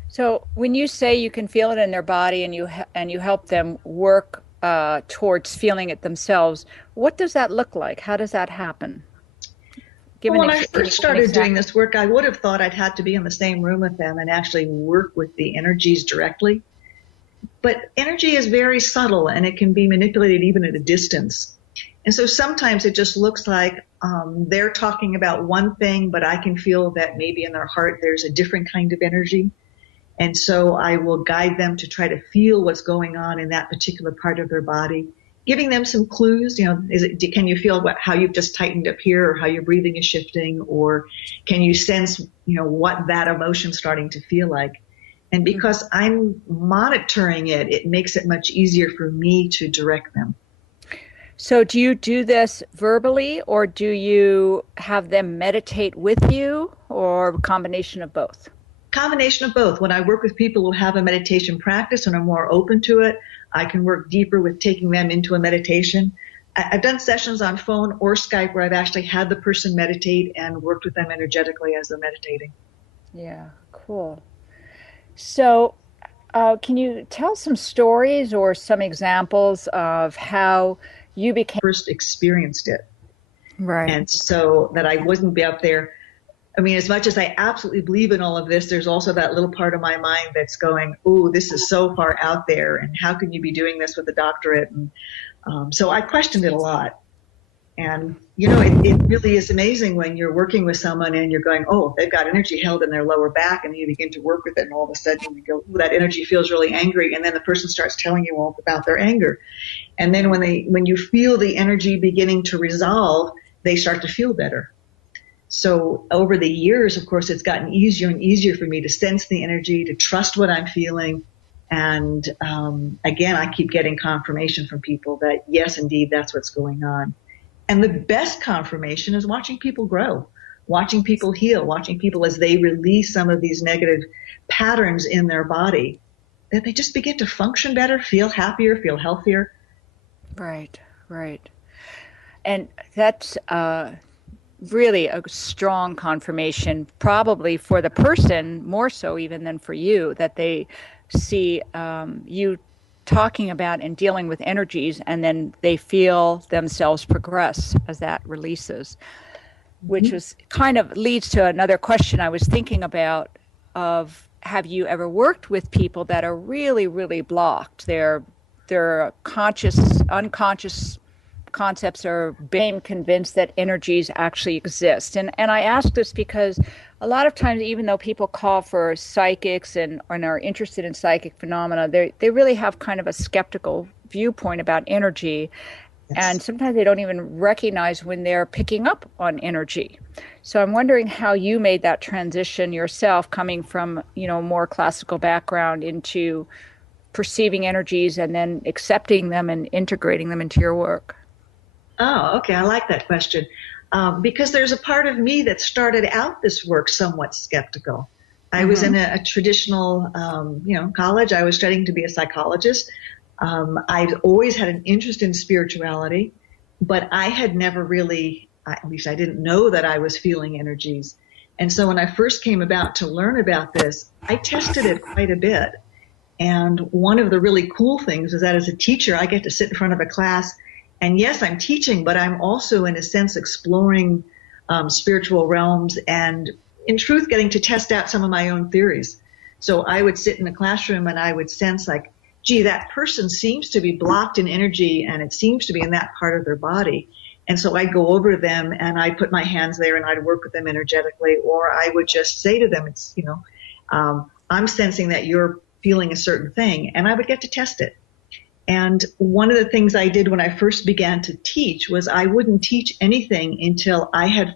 So when you say you can feel it in their body and you help them work towards feeling it themselves, what does that look like? How does that happen? Well, when I first started doing this work, I would have thought I'd had to be in the same room with them and actually work with the energies directly. But energy is very subtle and it can be manipulated even at a distance. And so sometimes it just looks like they're talking about one thing, but I can feel that maybe in their heart there's a different kind of energy. And so I will guide them to try to feel what's going on in that particular part of their body, giving them some clues. Can you feel how you've just tightened up here, or how your breathing is shifting, or can you sense, what that emotion's starting to feel like? And because I'm monitoring it, it makes it much easier for me to direct them. So do you do this verbally, or do you have them meditate with you, or a combination of both? Combination of both. When I work with people who have a meditation practice and are more open to it, I can work deeper with taking them into a meditation. I've done sessions on phone or Skype where I've actually had the person meditate and worked with them energetically as they're meditating. Yeah, cool. So can you tell some stories or some examples of how you became first experienced it? Right. And so that I wouldn't be up there. I mean, as much as I absolutely believe in all of this, there's also that little part of my mind that's going, "Oh, this is so far out there, and how can you be doing this with a doctorate?" And so I questioned it a lot. And, it really is amazing when you're working with someone and you're going, "Oh, they've got energy held in their lower back," and you begin to work with it, and all of a sudden you go, "Ooh, that energy feels really angry," and then the person starts telling you all about their anger. And then when you feel the energy beginning to resolve, they start to feel better. So over the years, of course, it's gotten easier and easier for me to sense the energy, to trust what I'm feeling. And again, I keep getting confirmation from people that, yes, indeed, that's what's going on. And the best confirmation is watching people grow, watching people heal, watching people as they release some of these negative patterns in their body, that they just begin to function better, feel happier, feel healthier. Right, right. And that's really a strong confirmation, probably for the person more so even than for you, that they see you talking about and dealing with energies, and then they feel themselves progress as that releases, which was kind of leads to another question I was thinking about of, have you ever worked with people that are really, really blocked? Their unconscious concepts are being convinced that energies actually exist. And I ask this because a lot of times, even though people call for psychics and are interested in psychic phenomena, they really have kind of a skeptical viewpoint about energy. Yes. And sometimes they don't even recognize when they're picking up on energy. So I'm wondering how you made that transition yourself, coming from, more classical background into perceiving energies and then accepting them and integrating them into your work. Oh, okay. I like that question. Because there's a part of me that started out this work somewhat skeptical. I was in a traditional, college. I was studying to be a psychologist. I've always had an interest in spirituality, but I had never really, at least I didn't know that I was feeling energies. And so when I first came about to learn about this, I tested it quite a bit. And one of the really cool things is that as a teacher, I get to sit in front of a class. And yes, I'm teaching, but I'm also, in a sense, exploring spiritual realms and, in truth, getting to test out some of my own theories. So I would sit in a classroom and I would sense like, gee, that person seems to be blocked in energy and it seems to be in that part of their body. And so I'd go over to them and I'd put my hands there and I'd work with them energetically, or I would just say to them, it's, I'm sensing that you're feeling a certain thing, and I would get to test it. And one of the things I did when I first began to teach was I wouldn't teach anything until I had